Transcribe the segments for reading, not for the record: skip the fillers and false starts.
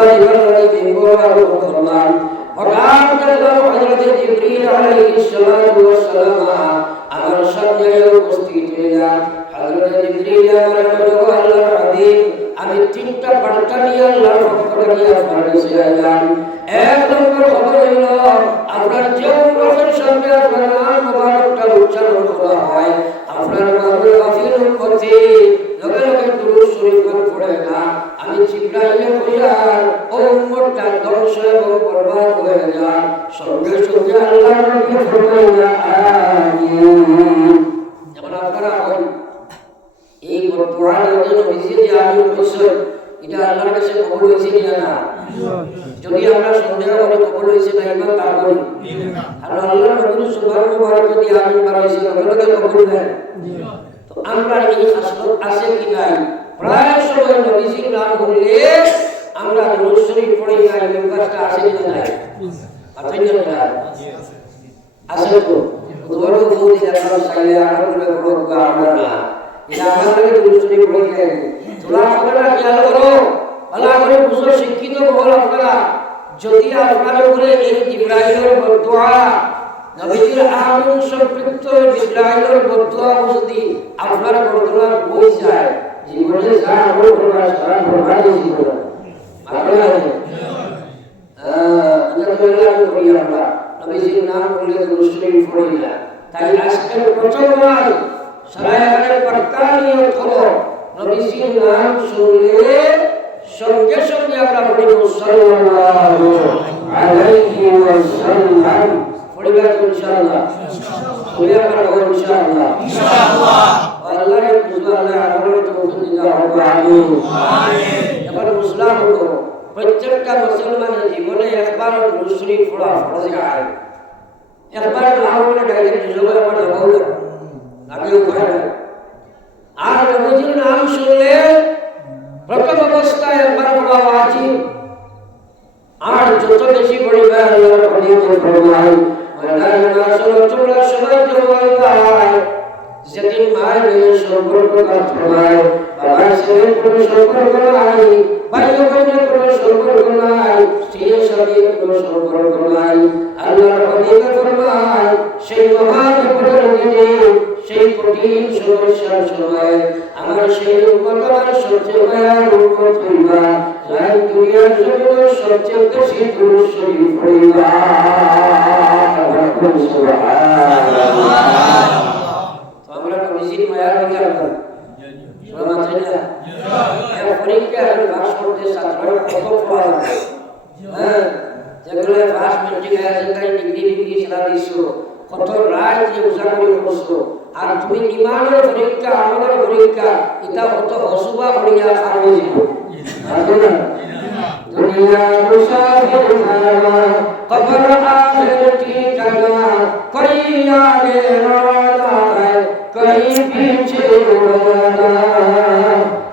খুতবা দিবার লাগি মিম্বর আরম্ভ করলাম। হঠাৎ দেখলাম হযরত জিবরীল আলাইহিস সালাতু ওয়াস সালাম আমার সামনে উপস্থিত হইয়া। হযরত জিবরীল আমার বলল, আল্লাহর হাবিব, আমি তিনটা বার্তা নিয়ে আল্লাহর পক্ষ থেকে আপনার কাছে আইলাম। এক নম্বর খবর হইল, আপনার যে উম্মতের সামনে আপনার নাম মুবারকটা উচ্চারণ করা হয়, আপনার মাহবুব গাফির উম্মতি লগে লগে দুরূদ শরীফ পড়ে না, আমি জিবরাইলে কইয়া ও উম্মতটা ধ্বংস এবং বরবাদ হয়ে যায়। সঙ্গে সঙ্গে আল্লাহর নবী ফরমাইলেন, আমিন। যেমন আপনারা এখন এই কোরআন নবীজি যে আমিন বলছেন, এটা আল্লাহর কাছে কবুল হয়েছে কিনা না? যদি আমরা সন্দেহ করি কবুল হয়েছে না, ইমান তা করি। আর আল্লাহর নবী সুবহানাহু ওয়া তাআলা যদি আমিন বাড়াইছে লগে লগে কবুল হয়। তো আমরা এই খাসলত আছে কি নাই? প্রায় সময় নবীজির নাম বললে আমরা দুরূদ শরীফ পড়ি না, এই কাজটা আছে কি নাই? আছে কি না? আছে তো। তোমার বউদি যারা চাইলে আরো করে বড় আমরা না, এটা আমাদের দুরূদ শরীফ পড়ি না। তোমরা আপনারা খেয়াল করো, ভালো করে বুঝো, শিক্ষিত বল আপনারা। যদি আপনার উপরে এই জিবরাইলের বদদুয়া, নবীজির আমিন সম্পৃক্ত জিবরাইলের বদদুয়া যদি আপনার বদদুয়া বই যায়, জীবনে যা আমল করবার সারা বরবাদ হয়ে যাবে। আপনারা এটা তো এলাকা করি আমরা, নবীজির নাম বললে দুরূদ শরীফ পড়ি না। তাই আজকের প্রথম বার সারা এখানে পাক্কা নিয়ত হলো, নবীজির নাম শুনলে সঙ্গে সঙ্গে আমরা পড়ি সাল্লাল্লাহু আলাইহি ওয়াসাল্লাম। পড়িবা ইনশাআল্লাহ, পড়িবা ইনশাআল্লাহ, ইনশাআল্লাহ। আল্লাহর বুঝা আল্লাহ আমাদের তৌফিক দাও, আমিন, আমিন। এবার মুসলমান হলো, প্রত্যেকটা মুসলমানের জীবনে একবার দুরূদ শরীফ পড়া ফরজ হয়। একবার না হলে ডাইরেক্ট জগৎ পড়া ভালো লাগে উপায় না। আর নবীজির নাম শুনলে প্রথম অবস্থায় একবার পড়া ওয়াজিব, আর যত বেশি পড়িবে আল্লাহর হাবিব ফরমায়, ওয়ালা তোমরা সবাই জবাই যেদিন মায়ের সম্পর্ক ফরমায়, বাবার সাথে কোনো সম্পর্ক নাই, ভাই বোনের কোনো সম্পর্ক নাই, স্ত্রীর সাথে কোনো সম্পর্ক নাই। আল্লাহর হাবিব ফরমায়, সেই মহান বিপদের দিনে, সেই কঠিন সমস্যার সময় আমার সেই উম্মত আমার সবচেয়ে মায়ার উম্মত হইবা, যাই দুনিয়ার জমিনে সবচেয়ে বেশি দুরূদ শরীফ পড়িবা। সুবহানাল্লাহ। তো আমরা নবীজির মায়ার বিচার করি, শোনা যায় না? এক পরীক্ষা পাস করতে ছাত্ররা কত পড়া লাগে, হ্যাঁ, যেগুলো pass matric higher secondary degree সেটা দিছো, কত রাত যে উজাগর করছো। আর তুমি ইমানের পরীক্ষা, আমলের পরীক্ষা, এটা কত অসুবা করিয়া খাবো না। দুনিয়া মুসাফির খানা, কবর আখিরাত ঠিকানা, কই আগে রওনা है, কই পিছে রওনা।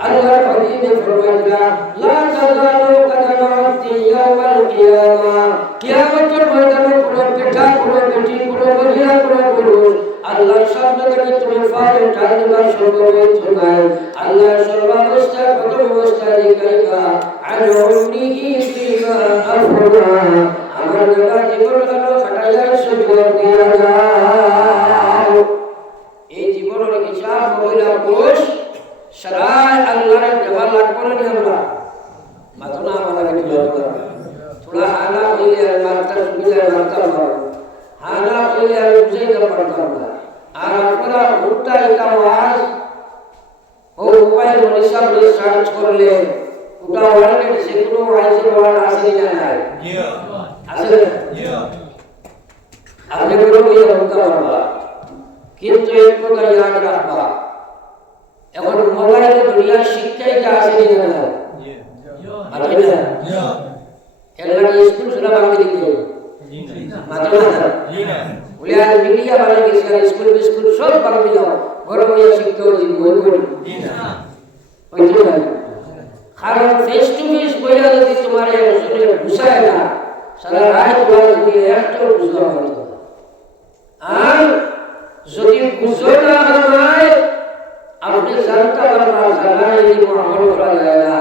আল্লাহর হাবিব ফরমায়া, লা তাযালু কদমাতি ইয়াউমাল কিয়ামা, কিয়ামতের ময়দানে কোনো পিঠা, কোনো বেটি, কোনো মহিলা, কোনো পুরুষ আল্লাহর সামনে থেকে তুমি ফারে টাইবার সম্ভব নাই। আল্লাহর সর্বাবস্থায় প্রথম অবস্থায় লিখাইবা আলউমরিহি ফিমা আফনা, আমার দেওয়া জীবনগুলো খাটাইয়া সুযোগ দিয়া যাও। এই জীবনের হিসাব মহিলা পুরুষ সারাই আল্লাহর দেওয়া লাগবে না। আমরা মাথা আমাদের थोड़ा हाना হইলে মাথা সুবিধা মাথা ভালো, হানা হইলে আর বুঝাইতে পারতাম না। আর আপনারা উল্টা এটা ওয়াজ ও উপায় মনীষা সার্চ করলে ওটা ওয়ার্ল্ডের যে কোনো ওয়াইজের ওয়ার্ড আছে না নাই? আছে না? আপনি বলে বলে বলতে পারবা, কিন্তু এক কথা ইয়াদ রাখবা, এখন মোবাইলে দুনিয়ার শিক্ষাইটা আছে না নাই? আছে না? এলাকা স্কুল সুরা বাংলা দিতে মাত্র না বলে আর মিডিয়া বানাই গেছে, স্কুল বিস্কুল সব বাংলা দিলাম, বড় বড় শিক্ষা হয়েছে বই পড়ি হয়েছে না। কারণ ফেস টু ফেস বইলা যদি তোমার আসলে বুঝায় না, সারা রাত বলা যদি একটা বুঝতে পারত, আর যদি বুঝো না হয় আপনি জানতে পারবেন জানা এই আমল করা যায় না,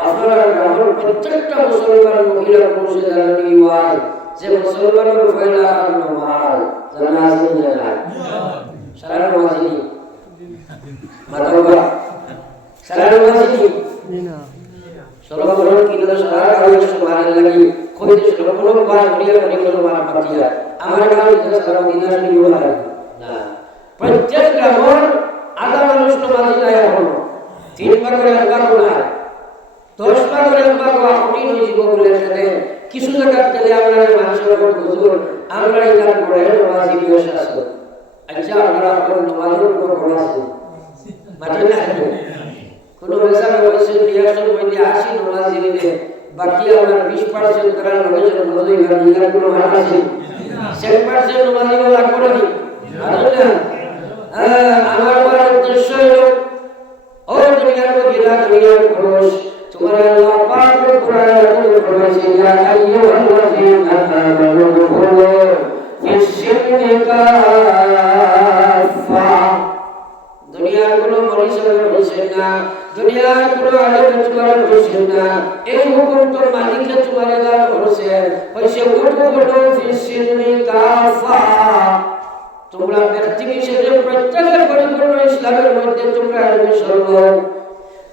আপনারা গ্রামের প্রত্যেকটা মুসলমান মহিলা পুরুষে জানেন ইমান যে মুসলমানের পয়লা আর নমাজ জানা আছে না সারা নামাজি মাতাবা সারা নামাজি না সরবরাহ কিনা সারা কাজ সুবহান লাগি কইতে সরবরাহ বার করিয়া করিয়া বার পাতিয়া আমার কাছে সারা দিন আসলে বলা না প্রত্যেক গ্রামের আধা মানুষ নামাজি নাই এখন 3 বার করে একবার করে 10 বার করে একবার কঠিন হয়ে যাব বলে সাথে কিছু জায়গা থেকে আমরা মানুষের উপর হুজুর আমরা ইলান করে নামাজি বিশেষ আছে আচ্ছা আমরা কোন নামাজের উপর পড়াছি মাঝে না কোন বেসার হইছে রিয়াকশন মধ্যে 80 নামাজি নিতে বাকি আমরা 20% তারা নবজের মধ্যে ইলান করে মারছে 7% নামাজি ওলা করে নি আমার বড় উদ্দেশ্য ও দুনিয়ার গিরা দুনিয়ার পুরুষ তোমার আল্লাহ পাক কোরআনে বলেছে ইয়া আইয়ুহাল্লাযীনা আমানু দুখুলু ফিস-সিলমি কাফা দুনিয়ার কোনো পরিচয় বলছেন না দুনিয়ার কোনো আলেম তোমার বলছেন না এই হুকুম তো মালিক তোমার দান করেছেন হইছে দুখুলু ফিস-সিলমি কাফা তোমরা ব্যক্তি হিসেবে প্রত্যেকের পরিপূর্ণ ইসলামের মধ্যে তোমরা অ্যাডমিশন নাও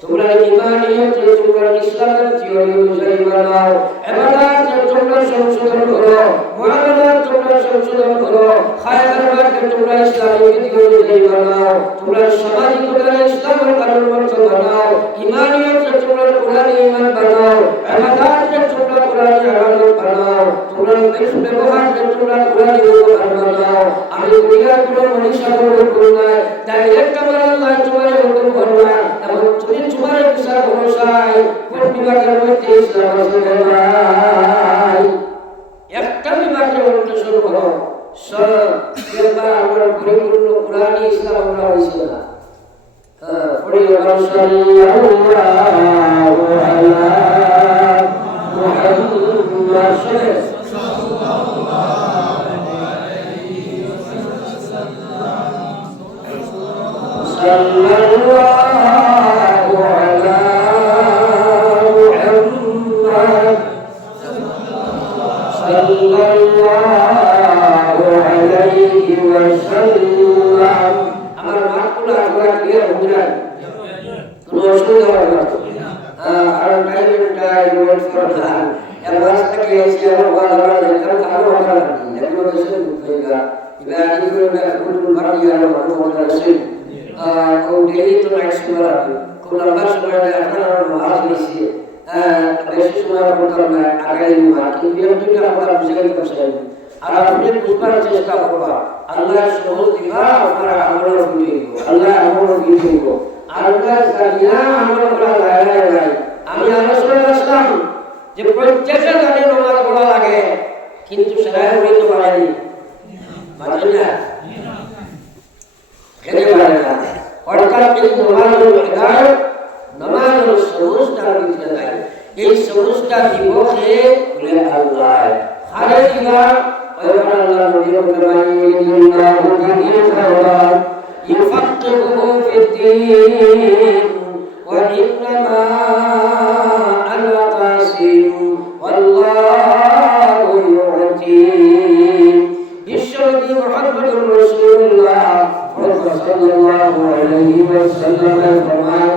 তোমরা ঈমানিয়ত তোমরা ইসলামের থিওরি অনুযায়ী বানাও ইবাদত তোমরা সংশোধন করো মুআমালাত তোমরা সংশোধন করো খায়রাত তোমরা ইসলামিক নীতি অনুযায়ী বানাও তোমরা সামাজিক উন্নয়নে ইসলামের কানুন মতো বানাও ঈমানিয়ত তোমরা কোরআনে ঈমান বানাও ইবাদত তোমরা কোরআনে ইবাদত বানাও তোমরা ব্যবহার তোমরা কোরআনে ব্যবহার বানাও আমি দুনিয়ার কোনো মনীষা হুকুম নাই ডাইরেক্ট আমার আল্লাহ তোমার হুকুম করবা এবং তুমি তোমার বিচার ভরসায় কোন বিভাগের মধ্যে ইসলাম আছে ভাই একটা বিভাগের অনুসরণ করো সব একবার আমরা পরিপূর্ণ কোরআনী ইসলাম আমরা হইছি না পড়ি সাল্লাল্লাহু আলা মুহাম্মাদ সাল্লাল্লাহু আলাইহি ওয়াসাল্লাম আমার মাতগুলো আপনারা ক্লিয়ার বুঝলেন কোনো অসুবিধা হবে না আর টাইম ওয়েট ফর দ্যাট এর থেকে এসে আমার বাবা দেখলাম কারো কথা নেই এগুলো এসে বুঝেগা এবার এগুলো কোনো ভারিয়া না কোনো আছে কোন ডেইলি তো নাইট সময় কোন লম্বা সময় আপনারা নামাজ নিছি বেশি সময় করতে না আগাই মার কিন্তু এমনিটা আপনারা বুঝে গেতে চাই আর আপনি বুঝবার চেষ্টা করবা আল্লাহ সহজ দিবা আপনারা আমল করতে আল্লাহ আমল করতে আর আল্লাহ জানিয়া আমল করা যায় না আমি আলোচনা করলাম যে প্রত্যেকটা জানে নামাজ পড়া লাগে কিন্তু সেটা হইতে পারেনি মানে না কেন পারে না অর্থাৎ এই নামাজের হিদায়াত নামাজের সবুজটা দিতে যায় এই সবুজটা দিব কে বলে আল্লাহ আরে দিবা ওইবার আল্লাহ নবী ফরমাইল্লাহু বিহিল্লাহ ইফাক্কিহু ফিদ্দীন ওয়া ইন্নামা আনা কাসিম ওয়াল্লাহু ইউতি বিশ্বনবী মুহাম্মদুর রাসূলুল্লাহ সাল্লাল্লাহু আলাইহি ওয়াসাল্লাম ফরমান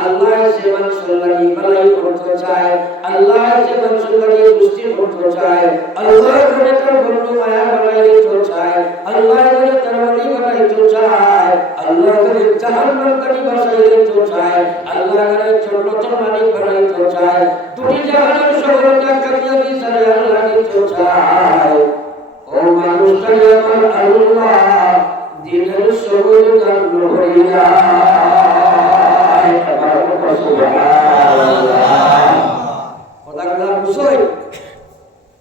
আল্লাহ যে মানুষের লাগি ভালাই করতে চায় আল্লাহ যে মানুষের লাগি দুষ্টি করতে চায় আল্লাহ করে তার বন্ধু মায়া বানাইতে চায় আল্লাহ করে তার ওলি বানাইতে চায় আল্লাহ করে জাহান্নাম কারি বানাইতে চায় আল্লাহ করে জান্নাতের মালিক বানাইতে চায় দুটি জাহানের সফলতা কামিয়াবি সারে আল্লাহ দিতে চায় ও মানুষটা আমার আল্লাহ দিনের সবুজ দান করিয়া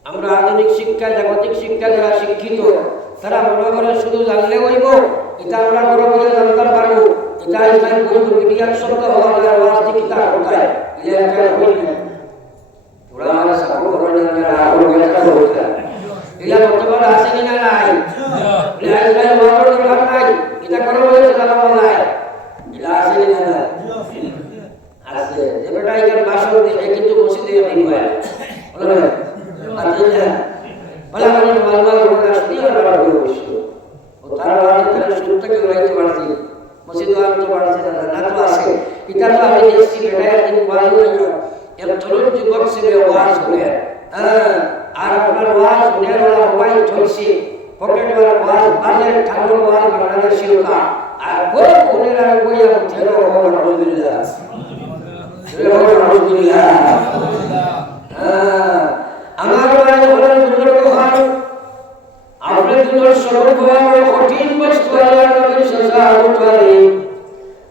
আমরা আধুনিক শিক্ষা জাগতিক শিক্ষা যারা শিক্ষিত তারা মনে করে শুধু জানলে হইব এটা আমরা বড় করে জানতে পারবো এটা ইসলাম বই বিজ্ঞান শব্দ হওয়ার রাজনীতি কিতাব কোথায় এটা একটা বই ওরা আমার সাপোর্ট করে না আর ওটা হচ্ছে এটা বর্তমানে আছে না নাই এটা ইসলাম বড় দরকার নাই এটা করো বলে জানা নাই এটা আছে না নাই আছে যে বেটা এখানে ভাষা বলে আচ্ছা বলে আমাদের মালমা ঘটনা শুনিয়ে আমরা বসে ও তার বাড়ি তার শুরুটাকে উড়াইতে পারছি মসজিদ আনতে পারছে না তো আছে এটা তো আমি দেখছি বেটায় দিন ওয়াজ হইল এক তরুণ যুবক ছিল ওয়াজ শুনে আর আপনার ওয়াজ শুনে ওরা মোবাইল চলছে পকেট ওয়াজ বাজার ঠাকুর ওয়াজ বাংলাদেশের কা আর বহু কোনেরা বইয়া ছেড়ে আলহামদুলিল্লাহ আলহামদুলিল্লাহ আমার বাড়ি হলেন বুজুর্গ হন আপনার দুটোর সবর হওয়ার কঠিন বস্তু আল্লাহ নবী সাল্লাল্লাহু আলাইহি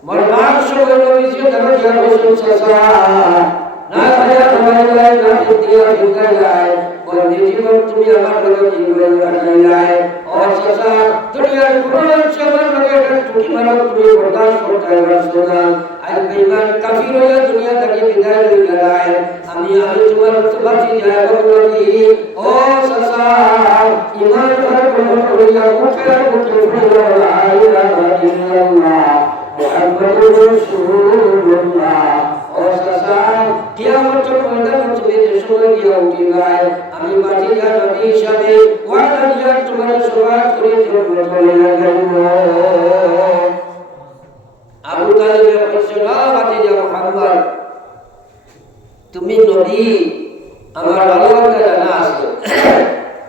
মরমান সবর নবী জি ধর্ম জ্ঞান হোসেন সাল্লাল্লাহু না খায়া তোমায় না দিয়া ফিকার যায় বন্ধু জীবন তুমি আমার লগে জীবন কাটাইলাই ও সাসা দুনিয়ার কোন সবার লগে টুকি মারো তুমি বরদাস্ত করতে পারছো না আজ বেঈমান কাফির হয়ে দুনিয়া থেকে বিদায় হয়ে গেলায় আমি তোমার বাঁচি যায় নবী ও সাসা ঈমান করার কোন করিয়া মুখের মুখে বলো লা ইলাহা ইল্লাল্লাহ মুহাম্মাদুর রাসূলুল্লাহ ও সাসা কিয়ামতের ময়দানে তুমি যে সময় গিয়ে উঠিবাই আমি বাঁচি যায় নবী হিসাবে ওয়াদা দিয়া তোমার সেবা করে চলবো চলে যাব আবু তালিব বলছে না বাঁচি যাব মুহাম্মদ তুমি নবী আমার ভালোবাসা জানা আছে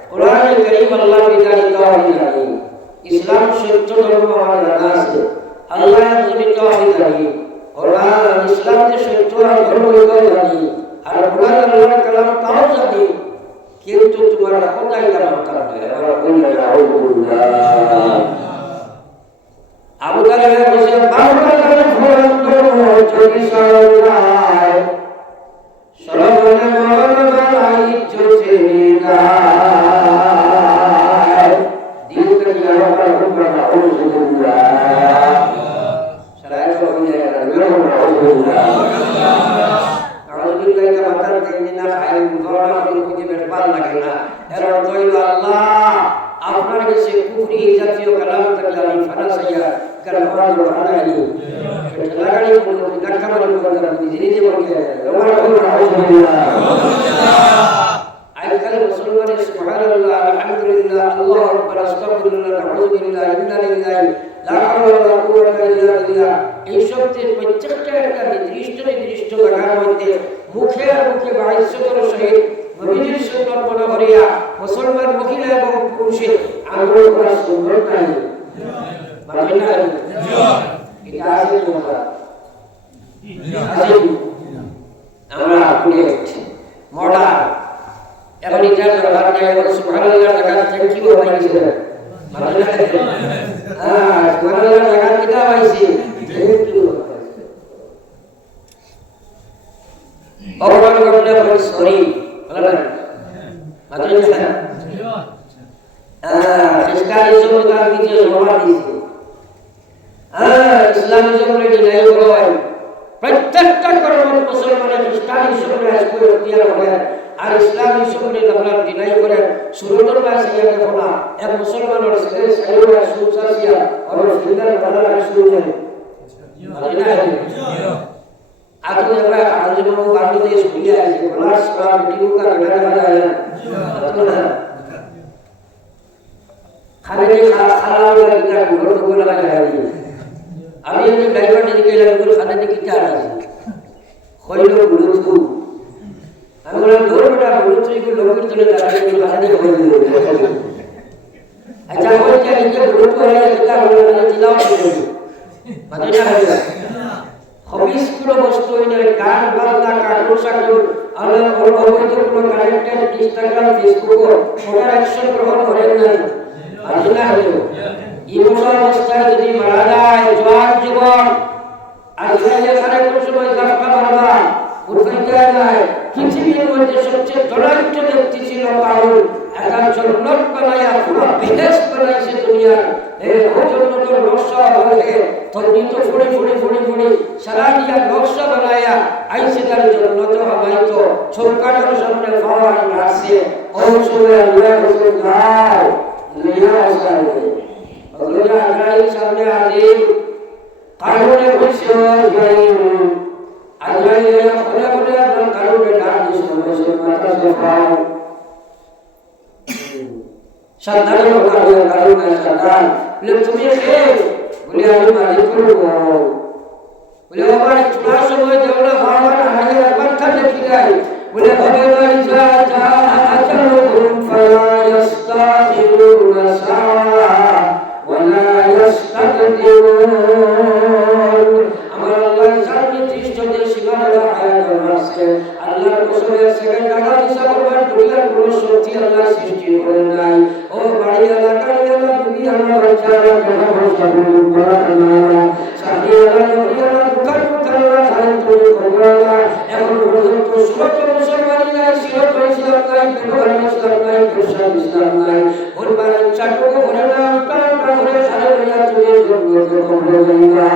কোরআনে কারীম আল্লাহ বিধান তাওহীদ জানি ইসলাম সত্য ধর্ম আমার জানা আছে আল্লাহ তুমি তাওহীদ জানি কোরআন ইসলাম যে সত্য ধর্ম এটাও জানি আর কোরআন আল্লাহর কালাম তাও জানি কিন্তু তোমার কোথায় কালাম করতে এবার বলে আউযুবিল্লাহ আবু তালিব বলেছে বারবার করে ফোন করো যদি সাল্লাল্লাহ সরবনে মরণবাই চোচে গায় দিল থেকে আবার হুকমা আউযুবিল্লাহ সারায় বলে আউযুবিল্লাহ আউযুবিল্লাহ কা মাতার দিনা খায় গড়া করে খুঁজে বের পাল লাগে না এর অর্থ হইল আল্লাহ আপনার কাছে কুফরি জাতীয় কালাম থেকে আমি ফানাসাইয়া কারবান বানাইনি লাগানি বলো ধাক্কা মারি বলো নিজে নিজে বলকে আউযুবিল্লাহ আজকাল মুসলমানের সুবহানাল্লাহ আলহামদুলিল্লাহ আল্লাহু আকবার আস্তাগফিরুল্লাহ আউযুবিল্লাহ ইন্না লিল্লাহি লা হাওলা ওয়ালা কুওয়াতা ইল্লা বিল্লাহ এই শব্দের প্রত্যেকটা একটা নির্দিষ্ট জায়গার মধ্যে মুখে আর মুখে বাহিষ্যতর সহিত নবীজির সুন্নাত বলা করিয়া মুসলমান মহিলা এবং পুরুষের আগ্রহ করা সুন্নাত নাই বাকি না এটা আছে তোমরা আমরা কুলেট মডার্ন এখন এটার দরকার নেই এখন সুবহানাল্লাহ জাকাত থ্যাংক ইউ হইছে সুবহানাল্লাহ জাকাত কিটা হইছে থ্যাংক ইউ ভগবান করলে বল সরি বলা না মাত্র না খ্রিস্টানিজম তার দিকে জমা দিয়েছে ইসলামিজম রে নাই বলে প্রত্যেকটা কর্ম মুসলমানের খ্রিস্টানিজম রে আজকে দিয়া হয় আর ইসলামিজম রে আমরা ডিনাই করে সুরতর ভাষায় দেখো না এক মুসলমানের ছেলে সাইরা সুসাসিয়া আর সুন্দর বাংলা শুরু করে আগে আমরা আজীবন বাংলাদেশ ভুলে আসি ক্লাস বা মিটিং का घटा है खाने खाना वाला कितना गुड़ को लगा है अभी ये डाइवर्ट निकल गया खाने की क्या है खोलो गुड़ू আমরা দূর বেটা গুড়ু को लोग चले जा रहे हैं खाने की हो अच्छा हो क्या इनके गुड़ू को है कितना बोलना चिल्लाओ मतलब है হবিস গুলো বস্তু এর গান বাজনা কার্টুন সার্টুন আর অবৈধ কোনো কানেক্টেড ইনস্টাগ্রাম ফেসবুক ওটার অ্যাকশন গ্রহণ করেন না আল্লাহ হলো ইমোশন অবস্থায় যদি মারা যায় জোয়ান যুবক আজকে এখানে কোন সময় ধাক্কা মারবা উঠে যায় পৃথিবীর মধ্যে সবচেয়ে ধনাঢ্য ব্যক্তি ছিল কারণ একাঞ্চল নট বানায়া পুরো বিদেশ বানাইছে দুনিয়ার এই হজরত নকশা হয়ে তখন তো ফুড়ে সারা দিয়া নকশা বানায়া আইছে তার জন্য তো হয়তো ছক্কাটার সামনে পাওয়ার আছে ও সময় আল্লাহ রাসূল দাও লিয়া আসবে আল্লাহ আগাই সামনে আলী কারণে খুশি হয়ে আল্লাহ ইয়া খোলা খোলা আপনার কারণে ডাক দিয়েছে মাথা সফাও সাধারণ কারণে সাধারণ বলে তুমি কে বলে আমি মালিক করব বলে আমার চুলা সময় দেওয়া ভাবা না হাজার একবার থাকে কি গাই বলে ভগবান যা যা আজলুম ফালা ইস্তাখিরুনা সাআ ওয়ালা ইস্তাকদিরুন আমার আল্লাহ নির্দিষ্ট যে সীমানা আয়াত আছে আল্লাহর কসমের সেকেন্ড টাকা হিসাব করবার দুনিয়ার কোনো শক্তি আল্লাহ সৃষ্টি করে নাই ও বাড়ি এলাকার এলাকা দুনিয়ার বাচ্চারা কথা বলতে বলুন সাথী আল্লাহ দুনিয়ার দোকান দোকানরা ধারণ করে করবা এখন পর্যন্ত সত্য মুসলমান নাই সিরত ইসলাম নাই বিবাহ ইসলাম নাই প্রসাদ ইসলাম নাই ওর বাড়ি চাটুকো করে না প্রাণ করে সারা দুনিয়া তুলে জন্ম করে যাইবা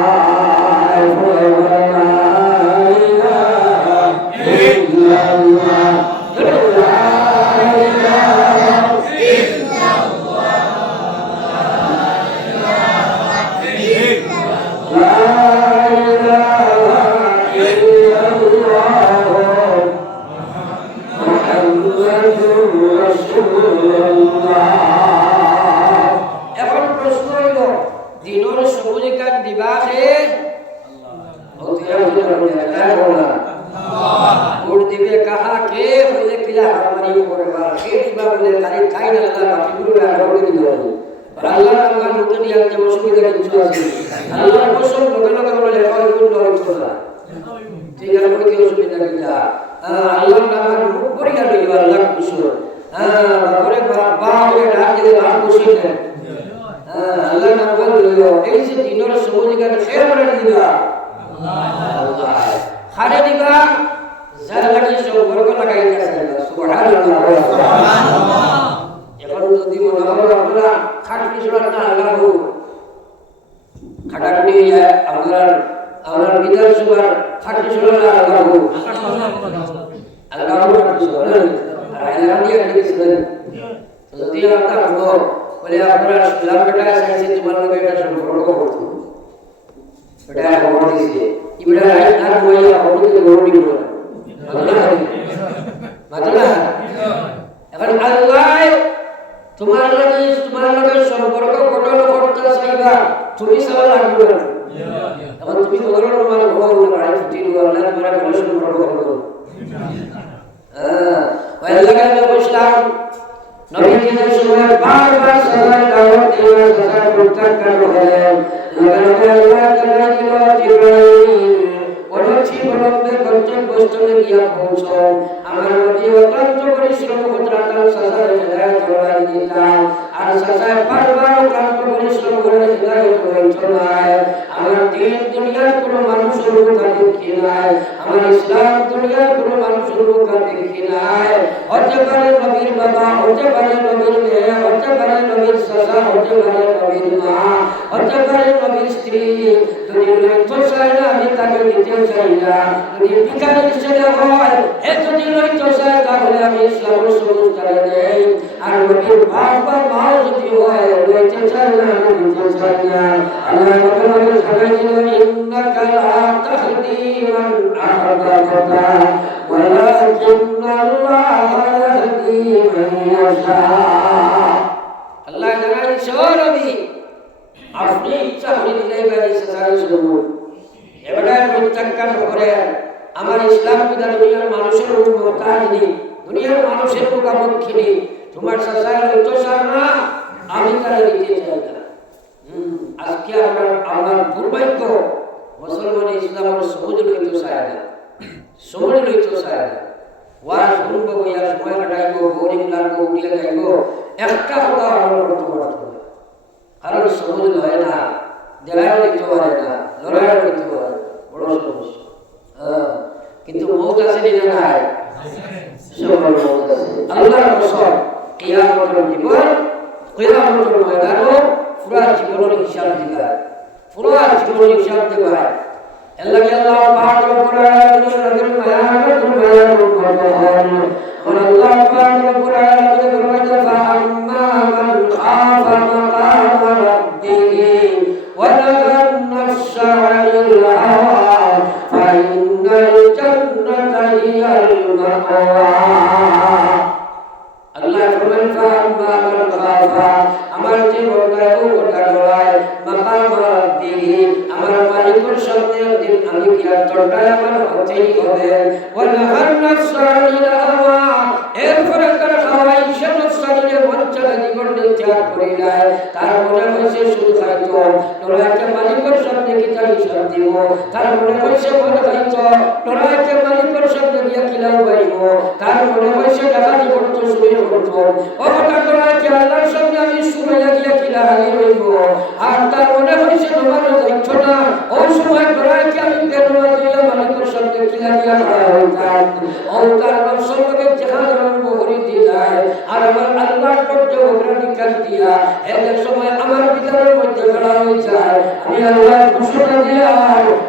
এখন প্রশ্ন হইল দিনের সবুজিকার দিবাকে ভোট দিবে কাহাকে বলে কিলা হারামারি করবা কে দিবা বলে তারি খাই না আল্লাহ বাকিগুলো আগে দিবে আল্লাহ নাম মুখে দিয়ে আনতে অসুবিধা কিছু আছে আল্লাহর কসম লগে লগে বলে লেখা হইল না ঠিক আছে বলে কি অসুবিধা কিনা আল্লাহর নাম মুখ পরিয়া লইব আল্লাহ খুশি বাপরে বাবা হয়ে ডাক দিলে বাপ খুশি না আল্লাহ নাম লইব এই যে দিনের সবুজিকার খেয়াল করে দিবা আল্লাহ খারে দিবা যার লাগি সব বরক লাগাইতে আছে সুবহানাল্লাহ এখন যদি মনে হয় আমরা খাটনি শোনার না আল্লাহ খাটাখাটি আমরা বিধানসভার খাটনি শোনার না আল্লাহ খাটনি শোনার যদি আমরা বলে আপনারা ইসলাম বেটা চাইছে তোমার লগে এটা সম্পর্ক করতে এটা খবর দিছে ইবরা না কইয়া খবর দিতে গরু দিব মাতলা এখন আল্লাহ তোমার লগে সম্পর্ক গঠন করতে চাইবা তুমি সওয়াল লাগবে না এখন তুমি গরুর মান ভোগ না পারে ছুটি দিও আল্লাহ তোমার ভালো সম্পর্ক করো ওয়াল্লাহ ইসলাম নবীজির সময় বারবার সবার দাওয়াত দিয়ে সবার প্রত্যাখ্যান করেন লগে আল্লাহ তাআলা জিবরাইল বলছি বলতে গন্তব্যস্থলে গিয়া পৌঁছাও আমার নবী অত্যন্ত পরিশ্রম করতেন সাজার হেদায়েত করার দিতাম আর সাজায় বারবার ক্লান্ত পরিশ্রম করে হেদায়েত করাইতো নাই আমার দিন দুনিয়ার কোনো মানুষের মুখে দেখি নাই আমার ইসলাম দুনিয়ার কোনো মানুষের মুখে দেখি নাই হতে পারে নবীর বাবা হতে পারে নবীর মেয়ে হতে পারে নবীর সাজা হতে পারে নবীর মা হতে পারে নবীর স্ত্রী যদি লইতো চাই না আমি তাকে দিতে চাই না যদি ভিখারির ছেলে হয় এ যদি লইতো চাই তাহলে আমি ইসলামের সবুজ চাই নেই আর নবীর বাপ বা মাও যদি হয় লইতে চাই না আমি দিতে চাই না আল্লাহ আমাকে জানাইছিল ইন্নাকা লা তাহদি মান আহবাবতা ওয়ালাকিন্নাল্লাহ ইয়াহদি মান ইয়াশা আল্লাহ জানাইছে ও নবী আপনি ইচ্ছা হলে দিলেই বাড়ি সাজার সবুজ এবারে প্রত্যাখ্যান করে আমার ইসলাম বিধান দুনিয়ার মানুষের মুখামুখি দুনিয়ার মানুষের মুখামুখি তোমার সাজায় লইতো চাই না আমি তারা দিতে চাই না আজকে আমার দুর্ভাগ্য মুসলমান ইসলামের সবুজ লইতো চায় না সবুজ লইতো চায় না ওয়াজ শুনবো বইয়া সময় কাটাইবো বোরিং লাগবো উঠিয়ে যাইবো একটা উদাহরণ করতে পারতো কারণ সবুজ হয় না দেড়াইও লিখতে পারে না লড়াইও লিখতে পারে বড় সমস্যা কিন্তু মৌত আছে না নাই আল্লাহর কসম কিয়ামতের জীবন কিয়ামতের ময়দানে পুরা জীবনের হিসাব দিবা পুরা জীবনের হিসাব দিবা আল্লাহ পাক রব্বুল আলামিন নবীর মায়াতুল মায়াতুল করতেন আল্লাহ পাক রব্বুল আলামিন ফরমাতে ফাআম্মা মান খাফা মাকামা রাব্বিহি ওয়া নাহান্নাস শা'আনিল হাওয়া ফাইন্নাল ত্যাগ করিলাই তার মনে হয়েছে সুদ খাইত লড়াইকে মালিকের সামনে কিতা হিসাব দিব তার মনে হয়েছে মদ খাইত লড়াইকে মালিকের সামনে গিয়া কিলাও পাইব তার মনে হয়েছে ডাকাতি করতো চুরি করতো ও হঠাৎ লড়াইকে আল্লাহর সামনে আমি সুরে লাগিয়া কিলা হারি হইব আর তার মনে হয়েছে তোমার যাইছ না ওই সময় লড়াইকে আমি বেরোয়া দিয়া মালিকের সামনে কিলা দিয়া খাড়া হইতাম ও তার নফসের লগে জেহাদ আরম্ভ করে দিলাই আর আমার আল্লাহর পথে অগ্রাধিকার দিয়া এক সময় আমার ভিতরের মধ্যে খাড়া হয়ে যায় আমি আল্লাহর ঘোষণা দিয়া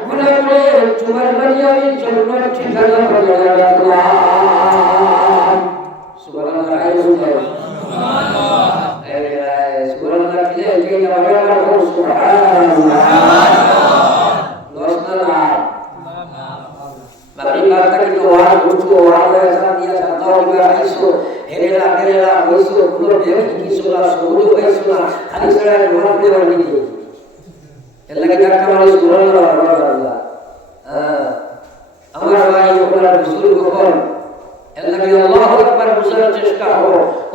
মনে করে তোমার বাড়ি আমি জন্মের ঠিকানা বলে রাখলাম সুবহানাল্লাহ সুবহানাল্লাহ কি যে আমার সুবহানাল্লাহ দোস্তারা Maghrib kata kita orang lucu orang yang dia tahu juga isu herela isu belum dia isu lah suruh isu lah hari saya orang dia orang ini yang lagi nak kembali sekolah Allah amar bayi orang besar bukan yang lagi Allah Akbar besar cesta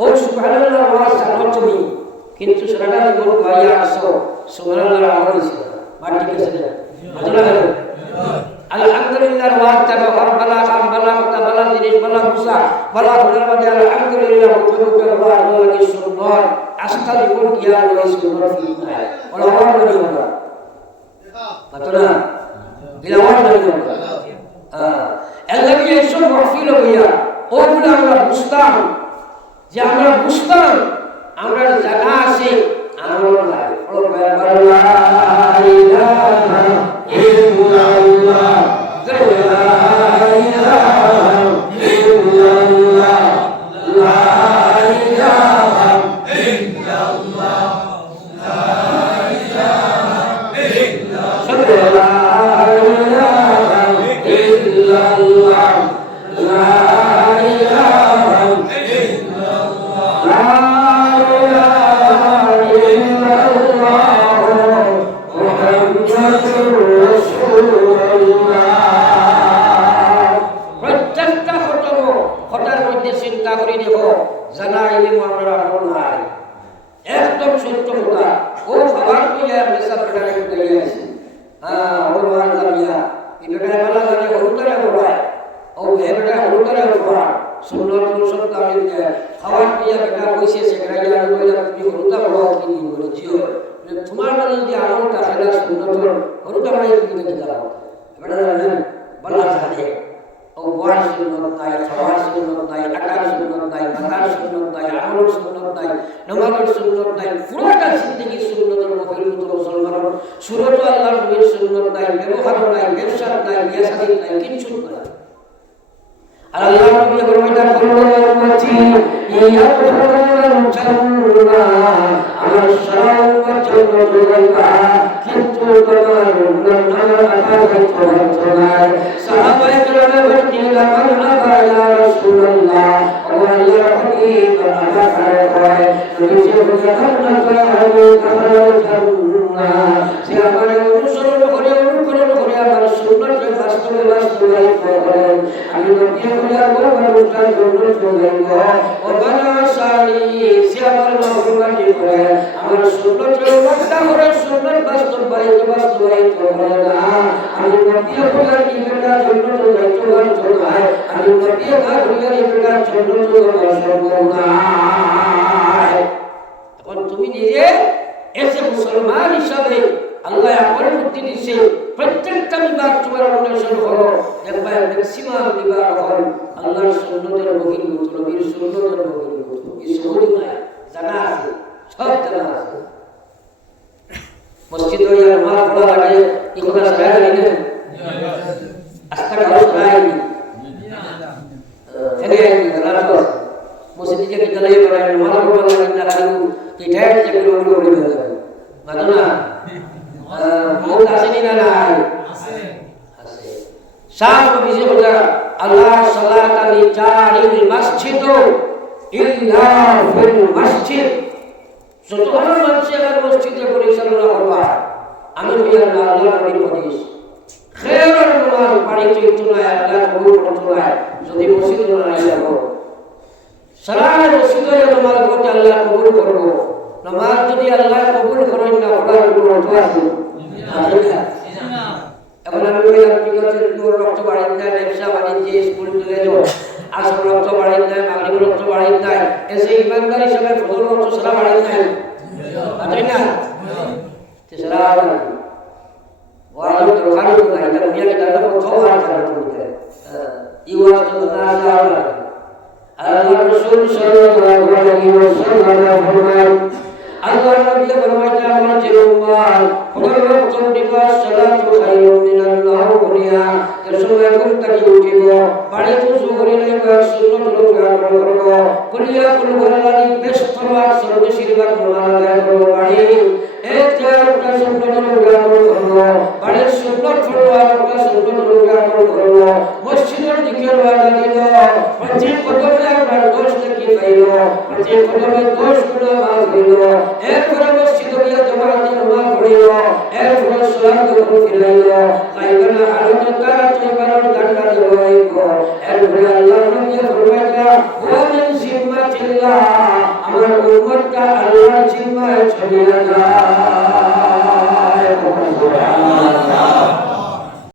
oh subhanallah wa sanatumi kintu serada guru kaya aso subhanallah amoris mati kesana betul alhamdulillah wa ta'ala bala bala bala jinis bala musa bala benar benar alhamdulillah betul Allah lagi sunnah astagfirul ya wa sunnah wala orang juga betul bila orang juga lagi isu mahfil ya oh bulan bustan jangan bustan আমরা জানা আছে আমরা নাই la ilaha illallah নামাজ যদি আল্লাহ কবুল করেন না পড়ার কোনো অর্থ আছে না। এখন আমি বললাম ঠিক আছে তোর রক্ত বাড়িয়ে দেয়, ব্যবসা বাণিজ্যে স্কুল কলেজ আসল রক্ত বাড়িয়ে দেয়, মাগরিব রক্ত বাড়িয়ে দেয়, এসে ইমানদার হিসাবে ফজর রক্ত সারা বাড়িয়ে দেয়, তাই না? তেসরা ওয়াজ দরকার নাই, এটা দুনিয়াকে দাঁড়াতে প্রথম আর জানা করতে ইওয়াজ তো না আসলে আল্লাহ রাসূল সাল্লাল্লাহু আলাইহি ওয়াসাল্লাম ফরমান আল্লাহ নবী ফরমাইতে আমার যে উম্মত ফজর ওয়াক্ত দিবাস সালাতু খায়রুম মিনাল্লাহ দুনিয়া এর সময় ঘুম থেকে উঠিব বাড়িতে জোহরে নেবা সুন্নাত রোজা করব কুলিয়া কুল ওয়ালাদি বেশতরাত সর্বশিরবাক নামাজ করব বাড়ি এক চারটা সুন্নাত রোজা করব বাড়ির সুন্নাত পড়ব একটা সুন্নাত রোজা করব মসজিদের জিকির ওয়ালা দিব প্রত্যেক কদমে আপনার দোষ কি পাইল প্রত্যেক কদমে দোষ গুলো মাফ হইল এরপরে মসজিদে গিয়ে জামাতে নামাজ পড়িল এরপরে সালাত যখন ফিরাইল কাইবানা আরত তারা চৈবানোর ডান্ডা দেওয়াইব এরপরে আল্লাহ নবী ফরমাইলেন ওয়া মিন জিম্মাতিল্লাহ আমার উম্মতটা আল্লাহর জিম্মায় চলে যায় সুবহানাল্লাহ